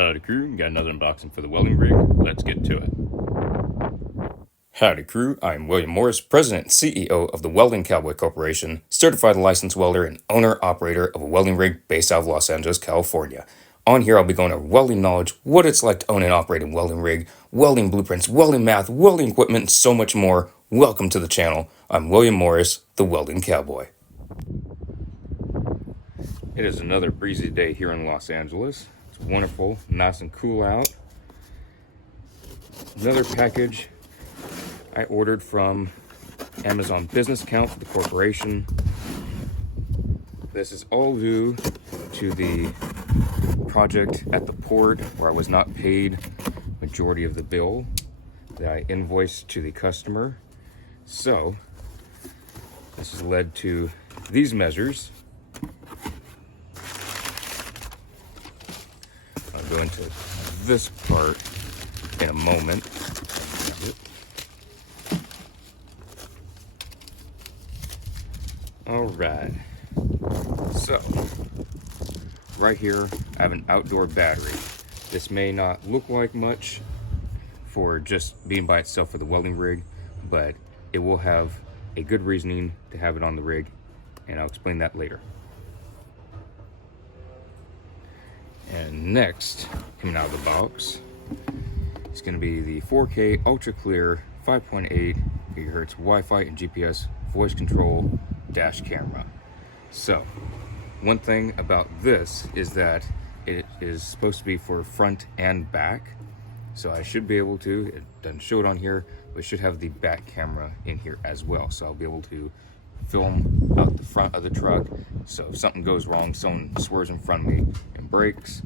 Howdy crew, got another unboxing for the welding rig. Let's get to it. Howdy crew, I'm William Morris, President and CEO of the Welding Cowboy Corporation, certified licensed welder and owner-operator of a welding rig based out of Los Angeles, California. On here I'll be going over welding knowledge, what it's like to own and operate a welding rig, welding blueprints, welding math, welding equipment, and so much more. Welcome to the channel. I'm William Morris, the Welding Cowboy. It is another breezy day here in Los Angeles. It's wonderful, nice and cool out. Another package I ordered from Amazon business account for the corporation. This is all due to the project at the port where I was not paid majority of the bill that I invoiced to the customer. So this has led to these measures. I'll go into this part in a moment. All right, so right here I have an outdoor battery. This may not look like much for just being by itself for the welding rig, but it will have a good reasoning to have it on the rig, and I'll explain that later. And next, coming out of the box, it's going to be the 4K Ultra Clear 5.8 gigahertz Wi-Fi and GPS voice control dash camera. So one thing about this is that it is supposed to be for front and back, so I should be able to, it doesn't show it on here, but it should have the back camera in here as well, so I'll be able to film out the front of the truck. So if something goes wrong, someone swerves in front of me and brakes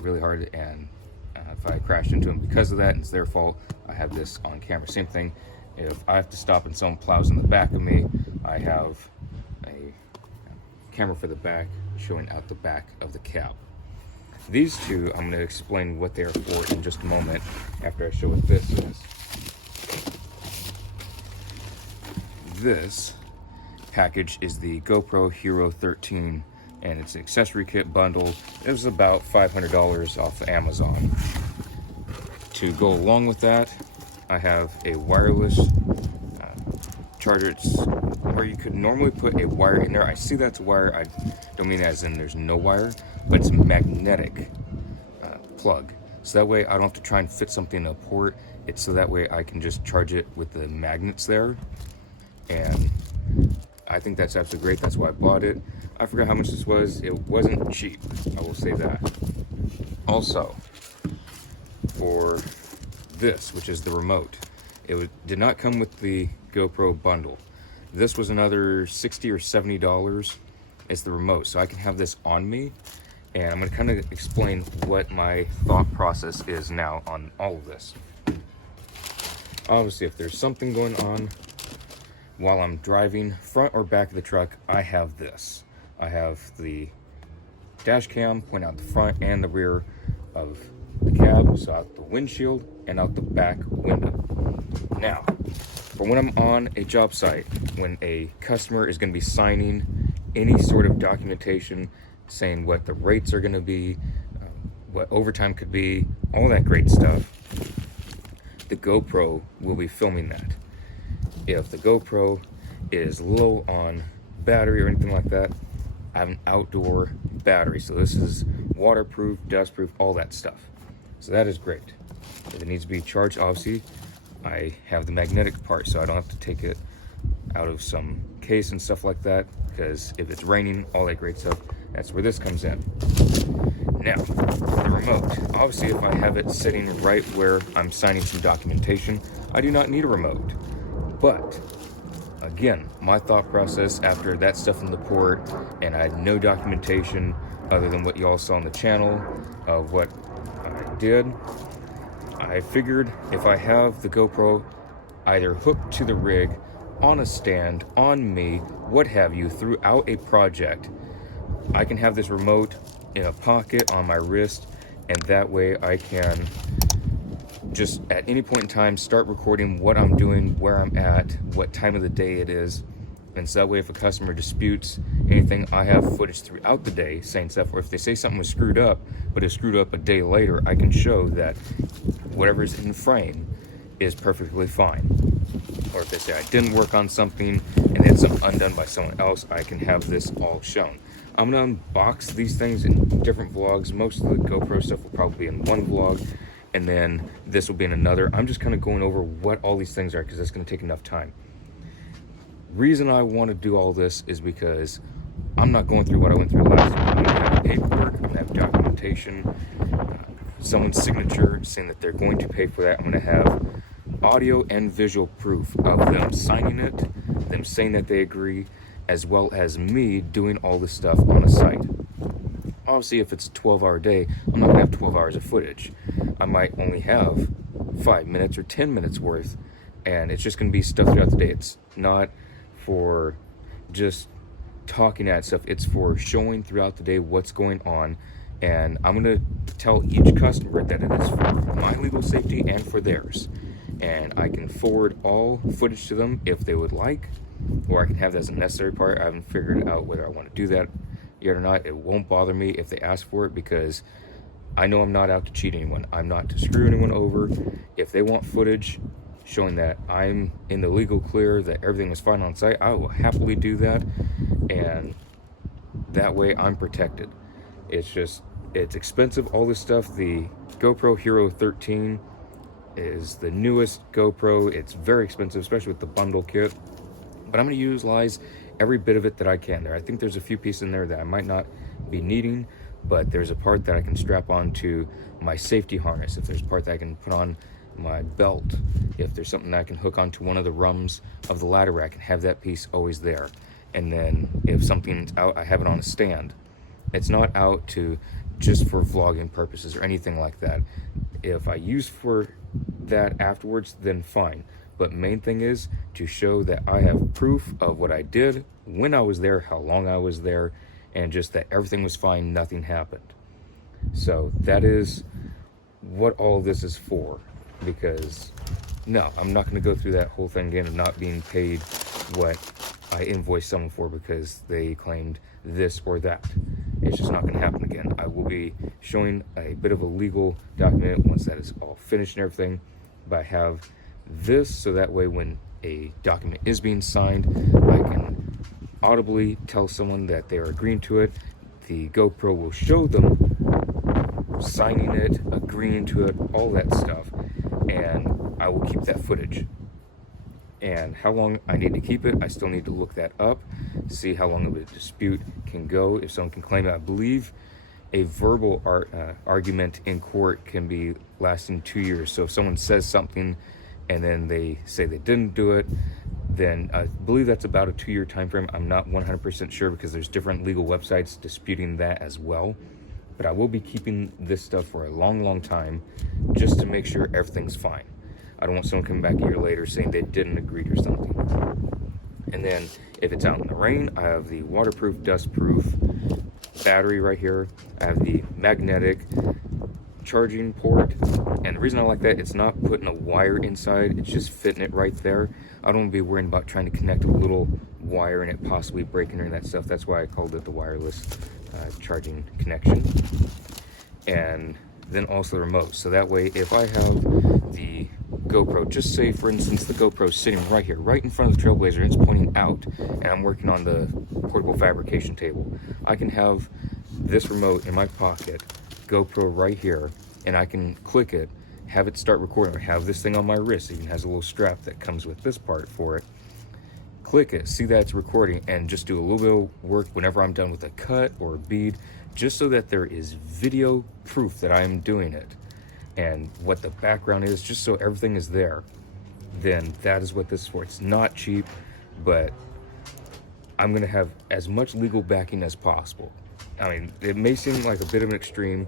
really hard, and if I crash into them because of that and it's their fault, I have this on camera. Same thing if I have to stop and someone plows in the back of me, I have a camera for the back showing out the back of the cab. These two, I'm going to explain what they are for in just a moment after I show what this is. This package is the GoPro Hero 13, and it's an accessory kit bundle. It was about $500 off of Amazon. To go along with that, I have a wireless charger. It's where you could normally put a wire in there. I see that's a wire. I don't mean as in there's no wire, but it's a magnetic plug. So that way I don't have to try and fit something in a port. It's so that way I can just charge it with the magnets there. And I think that's absolutely great. That's why I bought it. I forgot how much this was. It wasn't cheap, I will say that. Also, for this, which is the remote, it did not come with the GoPro bundle. This was another $60 or $70. It's the remote, so I can have this on me, and I'm going to kind of explain what my thought process is now on all of this. Obviously, if there's something going on while I'm driving front or back of the truck, I have this. I have the dash cam pointing out the front and the rear of the cab, so out the windshield and out the back window. Now, for when I'm on a job site, when a customer is going to be signing any sort of documentation saying what the rates are going to be, what overtime could be, all that great stuff, the GoPro will be filming that. If the GoPro is low on battery or anything like that, I have an outdoor battery, so this is waterproof, dustproof, all that stuff. So that is great. If it needs to be charged, obviously, I have the magnetic part, so I don't have to take it out of some case and stuff like that, because if it's raining, all that great stuff, that's where this comes in. Now, the remote. Obviously, if I have it sitting right where I'm signing some documentation, I do not need a remote. But again, my thought process after that stuff in the port, and I had no documentation other than what you all saw on the channel of what I did, I figured if I have the GoPro either hooked to the rig, on a stand, on me, what have you, throughout a project, I can have this remote in a pocket on my wrist, and that way I can just at any point in time start recording what I'm doing, where I'm at, what time of the day it is, And so that way, if a customer disputes anything, I have footage throughout the day saying stuff, or if they say something was screwed up, but it's screwed up a day later, I can show that whatever's in the frame is perfectly fine. Or if they say I didn't work on something and it's undone by someone else, I can have this all shown. I'm gonna unbox these things in different vlogs. Most of the GoPro stuff will probably be in one vlog, and then this will be in another. I'm just kind of going over what all these things are because that's going to take enough time. Reason I want to do all this is because I'm not going through what I went through last week. I'm going to have paperwork, I'm going to have documentation, someone's signature saying that they're going to pay for that. I'm going to have audio and visual proof of them signing it, them saying that they agree, as well as me doing all this stuff on a site. Obviously, if it's a 12-hour day, I'm not going to have 12 hours of footage. I might only have 5 minutes or 10 minutes worth, and it's just going to be stuff throughout the day. It's not for just talking at stuff. It's for showing throughout the day what's going on, and I'm going to tell each customer that it is for my legal safety and for theirs. And I can forward all footage to them if they would like, or I can have that as a necessary part. I haven't figured out whether I want to do that yet or not. It won't bother me if they ask for it because I know I'm not out to cheat anyone. I'm not to screw anyone over. If they want footage showing that I'm in the legal clear, that everything is fine on site, I will happily do that, and that way I'm protected. It's expensive, all this stuff. The GoPro Hero 13 is the newest GoPro. It's very expensive, especially with the bundle kit, but I'm going to utilize every bit of it that I can there. I think there's a few pieces in there that I might not be needing, but there's a part that I can strap on to my safety harness. If there's a part that I can put on my belt, if there's something that I can hook onto one of the rungs of the ladder rack and have that piece always there. And then if something's out, I have it on a stand. It's not out to just for vlogging purposes or anything like that. If I use for that afterwards, then fine. But main thing is to show that I have proof of what I did, when I was there, how long I was there, and just that everything was fine, nothing happened. So that is what all this is for. Because no, I'm not going to go through that whole thing again of not being paid what I invoiced someone for because they claimed this or that. It's just not going to happen again. I will be showing a bit of a legal document once that is all finished and everything, but I have this so that way when a document is being signed, I can audibly tell someone that they are agreeing to it. The GoPro will show them signing it, agreeing to it, all that stuff, and I will keep that footage. And how long I need to keep it, I still need to look that up, see how long of a dispute can go, if someone can claim it. I believe a verbal argument in court can be lasting 2 years. So if someone says something and then they say they didn't do it, then I believe that's about a 2-year time frame. I'm not 100% sure because there's different legal websites disputing that as well. But I will be keeping this stuff for a long time just to make sure everything's fine. I don't want someone coming back a year later saying they didn't agree or something. And then if it's out in the rain, I have the waterproof, dustproof battery right here. I have the magnetic charging port. And the reason I like that, it's not putting a wire inside, it's just fitting it right there. I don't want to be worrying about trying to connect a little wire and it possibly breaking or that stuff. That's why I called it the wireless charging connection. And then also the remote. So that way, if I have the GoPro, just say for instance the GoPro is sitting right here, right in front of the Trailblazer, and it's pointing out, and I'm working on the portable fabrication table, I can have this remote in my pocket, GoPro right here, and I can click it, have it start recording, or have this thing on my wrist. It even has a little strap that comes with this part for it. Click it, see that it's recording, and just do a little bit of work whenever I'm done with a cut or a bead, just so that there is video proof that I am doing it and what the background is, just so everything is there. Then that is what this is for. It's not cheap, but I'm gonna have as much legal backing as possible. I mean, it may seem like a bit of an extreme,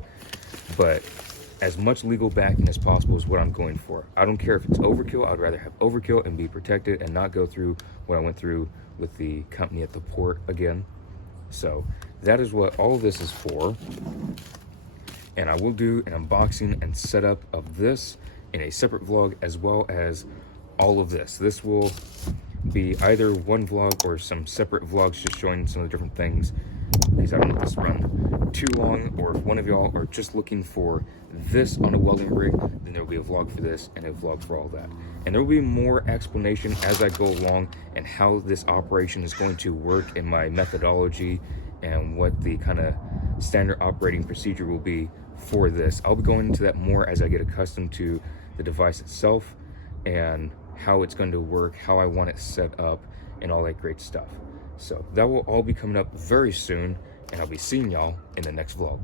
but as much legal backing as possible is what I'm going for. I don't care if it's overkill. I'd rather have overkill and be protected and not go through what I went through with the company at the port again. So that is what all of this is for. And I will do an unboxing and setup of this in a separate vlog, as well as all of this. This will be either one vlog or some separate vlogs just showing some of the different things, because I don't want this to run too long. Or if one of y'all are just looking for this on a welding rig, then there will be a vlog for this and a vlog for all that. And there will be more explanation as I go along and how this operation is going to work in my methodology and what the kind of standard operating procedure will be for this. I'll be going into that more as I get accustomed to the device itself and how it's going to work, how I want it set up, and all that great stuff. So that will all be coming up very soon, and I'll be seeing y'all in the next vlog.